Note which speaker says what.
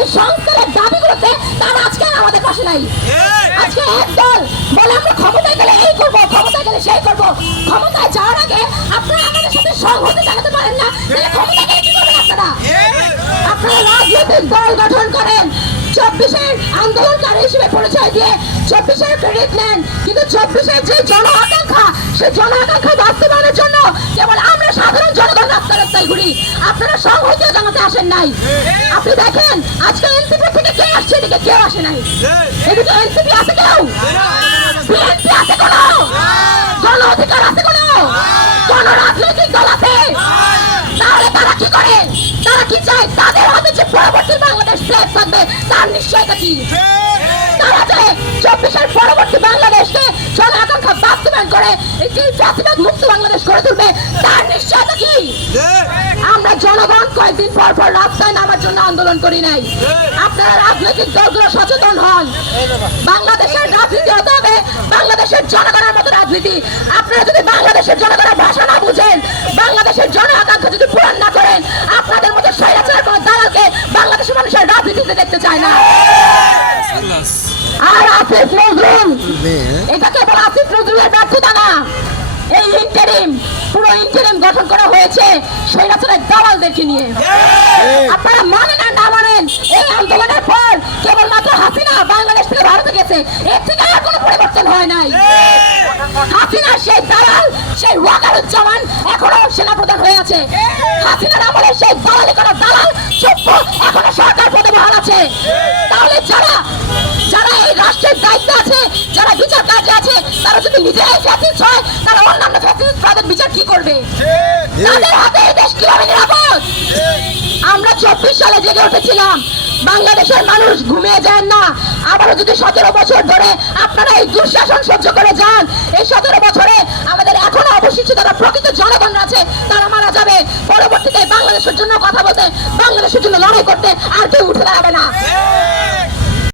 Speaker 1: এই সংস্কারের দাবিগুলোতে তারা আজকে আমাদের পাশে নাই। আজকে একদল বলে আমরা ক্ষমতায় গেলে এই করব ক্ষমতায় গেলে সেই করব। ক্ষমতায় যাওয়ার আগে আপনারা আমাদের সাথে সংহতি জানাতে পারেন না তাহলে গেলে কি করবেন আপনারা? আপনারা রাজনৈতিক দল গঠন করেন। চব্বিশের আন্দোলনকারী হিসেবে পরিচয় দিয়ে চব্বিশের ক্রেডিট নেন। কিন্তু চব্বিশের যে জন আকাঙ্ক্ষা সেই জন আকাঙ্ক্ষা বাস্তবায়নের জন্য কেবল আমরা সাধারণ জনগণ রাস্তায় ঘুরি, আপনারা সংহতিও জানাতে আসেন নাই। আপনি দেখেন, আজকে এনসিপি থেকে কে আসছে, এদিকে কেউ আসে নাই। এদিকে এনসিপি আছে কেউ? বিএনপি আছে কোনো? গণ অধিকার আছে কোনো? কোন রাজনৈতিক দল আছে? তাহলে তারা কি করে? তারা কি চায়? তাদের হাতে যে পরবর্তী বাংলাদেশ ফ্ল্যাগ থাকবে, তার নিশ্চয়তা কি? তারা চায় চব্বিশের পরবর্তী বাংলাদেশকে আকাঙ্ক্ষা বাস্তবায়ন করে, একটি জাতিবাদ মুক্ত বাংলাদেশ গড়ে তুলবে, তার নিশ্চয়তা কি? জনগণ কয়েকদিন পর পর রাস্তায় নামার জন্য আন্দোলন করি নাই। আপনারা রাজনৈতিক দলগুলো সচেতন হন। বাংলাদেশের রাজনীতি হতে হবে। বাংলাদেশের জনগণের মতো রাজনীতি। আপনারা যদি বাংলাদেশের জনগণের ভাষা না বুঝেন বাংলাদেশের জন আকাঙ্ক্ষা যদি পূরণ না করেন আপনাদের মতো স্বৈরাচার কোনো দালালকে বাংলাদেশের মানুষের রাজনীতিতে দেখতে চায় না। আর আসিফ নজরুল। এটা কেবল আসিফ নজরুলের ব্যর্থতা না। ইন্টারিম পুরো ইন্টারিম গঠন করা হয়েছে স্বৈরাচারের দালালদেরকে নিয়ে। আপনারা মানেন আর না মানেন এই আন্দোলনের পর কেবলমাত্র হাসিনা বাংলাদেশ থেকে ভারতে গেছে। এর থেকে আর কোনো পরিবর্তন হয় নাই। হাসিনা সেই দালাল সেই ওয়াকারুজ্জামান এখনও সেনাপ্রধান হয়ে আছে। হাসিনার আমলে সেই দালালি করা দালাল বিচার আছে তারা যদি নিজেরাই ফ্যাসিস্ট হয় তারা অন্যান্য ফ্যাসিস্ট তাদের বিচার কি করবে? তাদের হাতে দেশ কীভাবে নিরাপদ? আমরা চব্বিশ সালে জেগে উঠেছিলাম। বাংলাদেশের মানুষ ঘুমিয়ে যান না। আবারও যদি সতেরো বছর ধরে আপনারা এই দুঃশাসন সহ্য করে যান এই সতেরো বছরে আমাদের এখনও অবশিষ্ট যারা প্রকৃত জনগণ আছে তারা মারা যাবে। পরবর্তীতে বাংলাদেশের জন্য কথা বলতে বাংলাদেশের জন্য লড়াই করতে আর কেউ উঠে দাঁড়াবে না।